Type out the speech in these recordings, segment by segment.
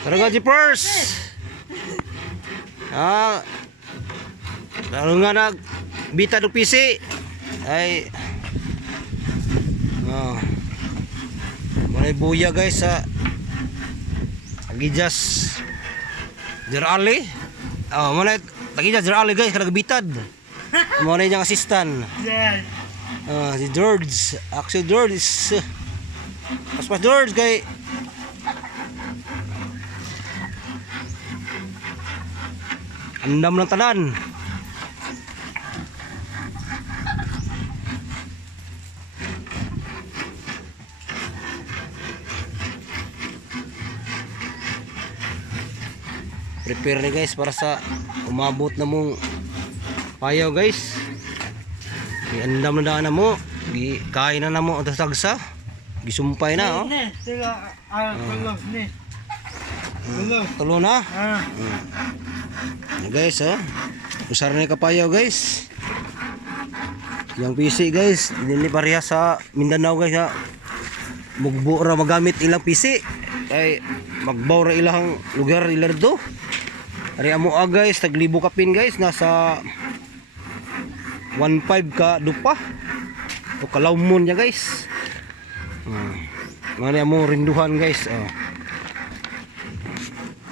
Tara nga Jeepers. Lalo nga bita do PC ay manay buya guys sa Agijas Jerali. Manay Agijas Jerali guys kada bitad. Manay yang assistant. Si George, Axel George is pas George kay andam ng tanan. Prepare na guys para sa umabot na mong payaw guys. Andam na daan na mo, kain na mo ang sagsa. Gisumpay na tulo na. Guys usar na kapayaw guys. Yang PC guys, hindi pareha sa Mindanao guys ha. Mugbo ra magamit ilang PC kay magbaw ra ilang lugar ilar do. Ari amo guys, taglibo kapin guys, nasa 1.5 ka dupa. O kalawmon niya guys. Mani amo rinduhan guys.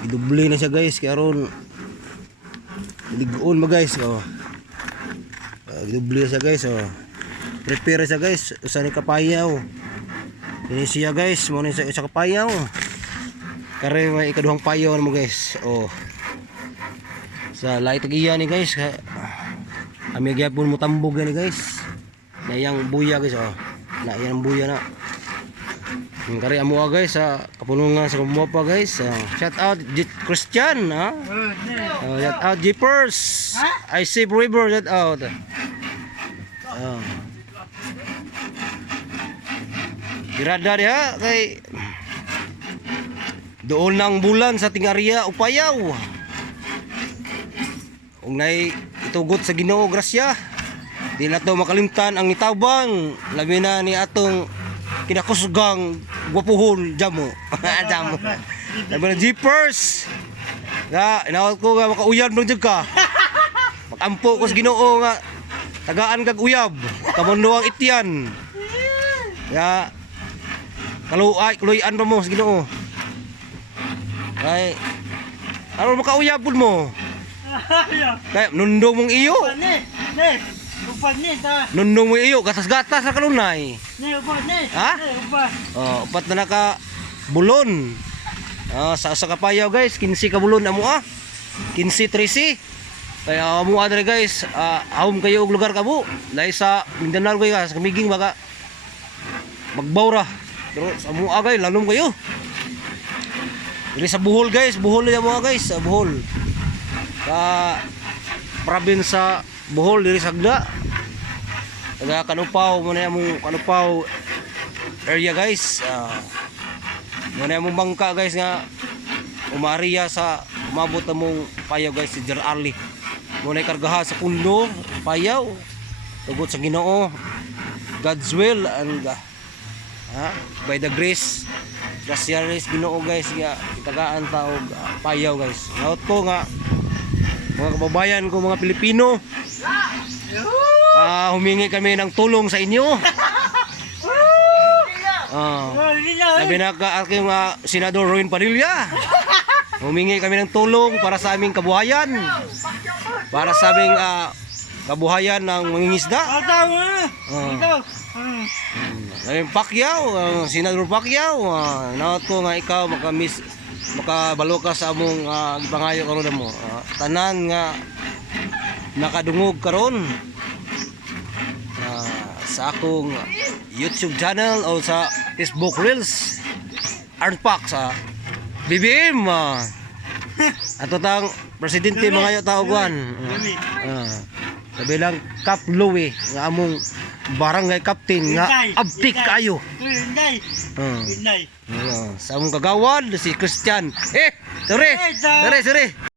Dubli na siya guys kaya ron ligoon mo guys. Dubli na siya guys. Prepare siya guys. Usa ni kapayaw. Ini siya guys, mo ni sa kapayaw. Kare may ikaduhang payaw mo guys. Sa light giya ni guys. Ami gyapon mo tambog ni guys. Na yang buya guys Na yang buya na. Kari amo guys sa kapunungan sa Kumwapa guys. Shout out Christian shout out Jeepers. I see River shout out. Dirada dia kay doon ng bulan sa tingaria upayaw. Ug nay itugot sa Ginoo grasya. Di na to makalimtan ang nitabang labi na ni atong kinakusgang gwapuhon jamo. Jamo. Labi na Jeepers. Inawat ko nga makauyab nung jud ka. Makampo ko sa Ginoo nga tagaan kag uyab. Kamundo ang ityan. Kaluyan pa mo sa Ginoo. Kay ano makauyab pud mo? Kay nundong mong iyo. Nundong mong iyo gatas-gatas sa kanunay. Upat na naka bulon. Sa kapayaw guys, 15 ka bulon amo 15 13. Kaya amo adre guys, ahom kayo og lugar kabo. Dahil sa Mindanao guys, sa Kamiging baka magbawra. Pero sa amo guys, lalom kayo. Dili sa Bohol guys, Bohol ya mo guys, sa Bohol. Sa province sa Bohol diri Sagda. Taga Kanupaw mo na among Kanupaw area guys. Mo na among bangka guys nga umariya sa umabot among payaw guys si Jerali. Mo na kargaha sa pundo payaw. Tugot sa Ginoo. God's will and by the grace grasyaris Ginoo guys nga itagaan ta og payaw guys. Naot ko nga mga kababayan ko mga Pilipino, humingi kami ng tulong sa inyo. Sabi na aking Senador Ruin Padilla, humingi kami ng tulong para sa aming kabuhayan, para sa aming kabuhayan ng mangingisda. Pacquiao, Senador Pacquiao, naot ko nga ikaw makabalo ka sa among ipangayo karon mo. Tanan nga nakadungog karon sa akong YouTube channel o sa Facebook Reels Arnpac sa BBM ato tang presidente mga taoguan. Sabi lang Kap Louie nga among barangay captain nga abtik kayo. Sa among kagawad si Christian. Sire.